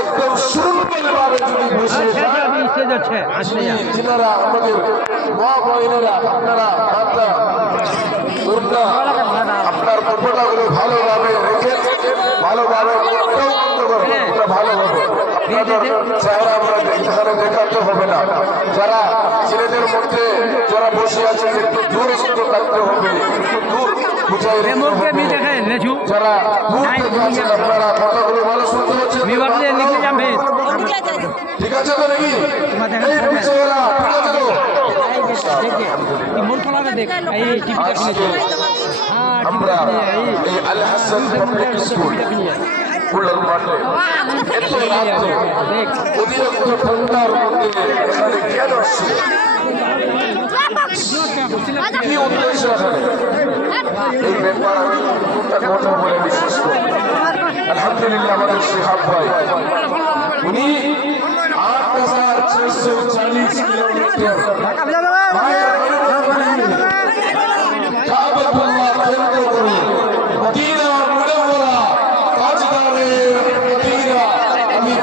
একদম সুন্দরভাবে যদি বসে যিনারা আমাদের মা বোনেরা আপনারা মাতা দুর্গা আপনার পর্বটাগুলো ভালোভাবে রেখে ভালোভাবে ভালোভাবে চেহারা আমরা এখানে দেখাতে হবে না। যারা ছেলেদের মধ্যে যারা বসে আছে একটু দূরস্থ থাকতে হবে, একটু দূর বুঝাই যারা আপনারা কথাগুলো ভালো শুনতে হচ্ছে ঠিক আছে তো নাকি আমরা এই আল হাসান পাবলিক স্কুল ফুলের মাঠে এত রাত্রে অতিরিক্ত ঠান্ডার মধ্যে এখানে কেন আসছে কি উদ্দেশ্য এখানে এই ব্যাপার একটা কথা বলে বিশ্বাস করি। আলহামদুলিল্লাহ আমাদের শিহাব ভাই উনি ৮,৬৪০ কিলোমিটার কাবাতুল্লাহ কেন্দ্র করে মদিনা মুনাওয়ারা তাজদারের মদিনা আমি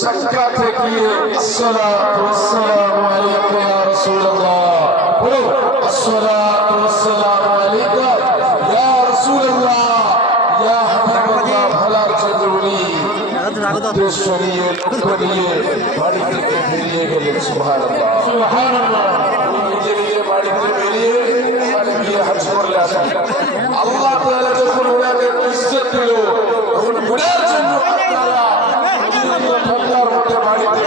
সাক্কা থেকে আসসালাতু ওয়াসসালামু আলাইকা ইয়া রাসূলুল্লাহ বলো আসসালাতু ওয়াসসালামু আলাইকা ইয়া রাসূলুল্লাহ ইয়া হাবিবাল্লাহ ভালার চন্দ্রুনি উদ্দেশ্য নিয়ে লক্ষ্য নিয়ে বাড়ি থেকে বেরিয়ে গেলেন। সুবহানাল্লাহ সুবহানাল্লাহ নিজে নিজে বাড়িতে বেরিয়ে গিয়ে হজ করলে আসেন। আল্লাহ তাআলা যখন ওনাকে ইজ্জত দিল তখন গুনার জন্য আল্লাহ ঠান্ডার মধ্যে বাড়িতে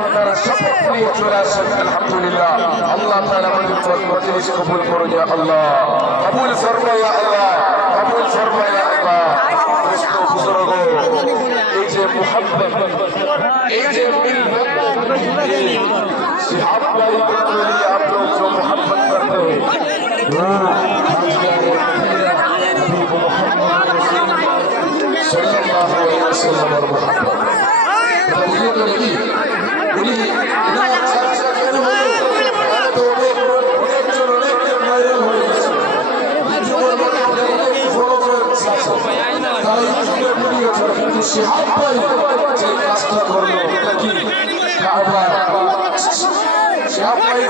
আপনারা শপথ নিয়ে চলে আসেন। আলহামদুলিল্লাহ আল্লাহ তাআলা আমাদের মজলিস কবুল করুন ইয়া আল্লাহ, কবুল ফরমায় ইয়া আল্লাহ, কবুল ফরমায় ইয়া আল্লাহ। दोस्तों बुजुर्गों এই যে মুহাব্বত এই যে मिल्लत शिहाब भाई के लिए आप लोग जो मोहब्बत करते हैं सल्लल्लाहु अलैहि वसल्लम और मोहब्बत ये तो नहीं उन्हीं चर्चा केन হলো তাহলে তো অনেক জন অনেক ভাইরাল হয়ে গেছে জীবন অনেক ফলো করে তারা ইউটিউবে ভিডিও করে কিন্তু শিহাব ভাই যে কাজটা করলো এটা কি কাবা শিহাব ভাই